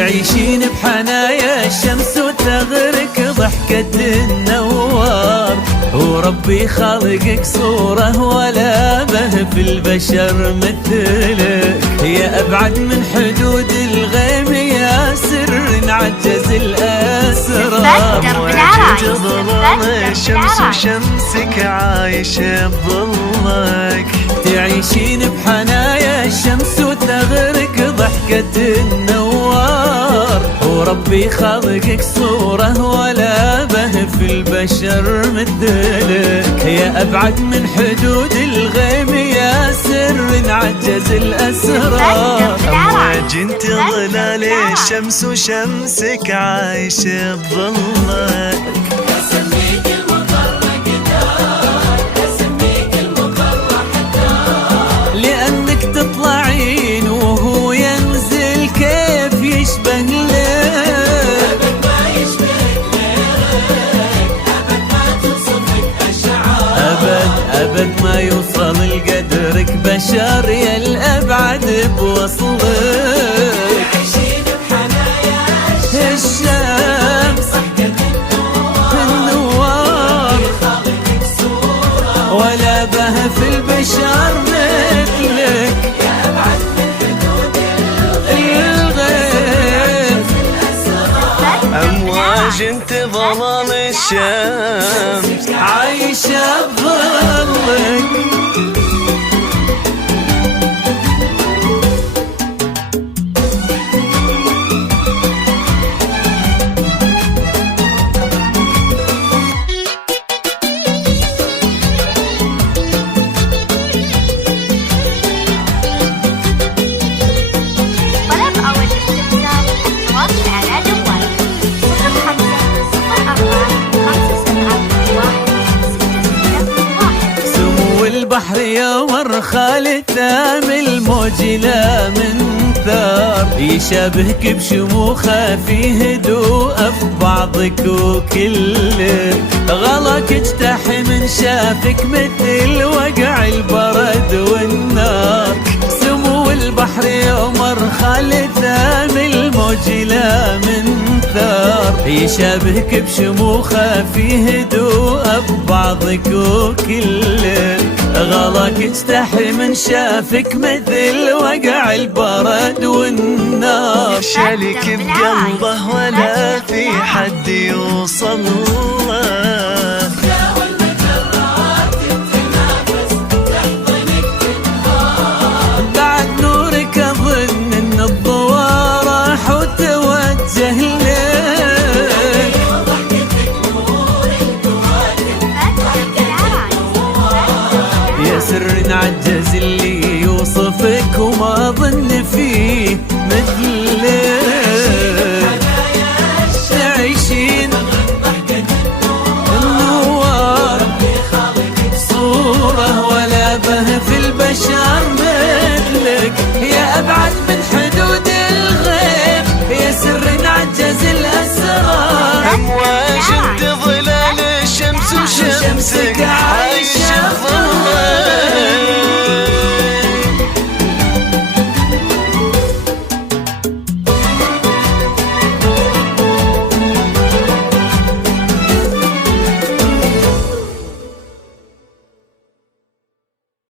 تعيشين بحنايا الشمس وتغرق ضحكة النوار، وربي خالقك صورة ولا به في البشر مثلك، يا أبعد من حدود الغيم يا سر عجز الأسرار. تظلل الشمس وشمسك عايش بظلك، تعيشين بحنايا الشمس وتغرق ضحكة النوار، وربي خلقك صورة ولا به في البشر مثلك، يا أبعد من حدود الغيم يا سر عجز الأسرار. أمواج انت ظلال الشمس وشمسك عايش بظلك، أسميك المقرق دار، أسميك المقرق دار، لأنك تطلعين وهو ينزل كيف يشبه لك، أبد ما يشبهك غيرك، أبد ما توصفك أشعار، أبد ما يوصل لقدرك بشر يا الأبعد بوصلك. تعيشين بحنايا الشمس النوار خالقك صورة ولا به في البشر مثلك، يا أبعد من حدود الغيب. أمواج انت ظلال الشمس عايشة بظلك. طلب أو الاستفسار التواصل على جوال 0504571661. سمو البحر يمر خالد ثام الموج لا من ثار، يشابهك بشموخه في هدوءه في بعضك وكلك، غلاك اجتاح من شافك مثل وقع البرد والنار. سمو البحر يمر خالد ثام الموج لا من ثار، يشابهك بشموخه في هدوءه ببعضك وكلك، غلاك اجتاح من شافك مثل وقع البرد والنار. شالك بقلبه ولا في حد يوصل له، والمجرات تتنافس تحضنك تنهار، بعد نورك أظن إن الضوء راح وتوجه لك، وضحكتك نور الكواكب، يا سر عجز اللي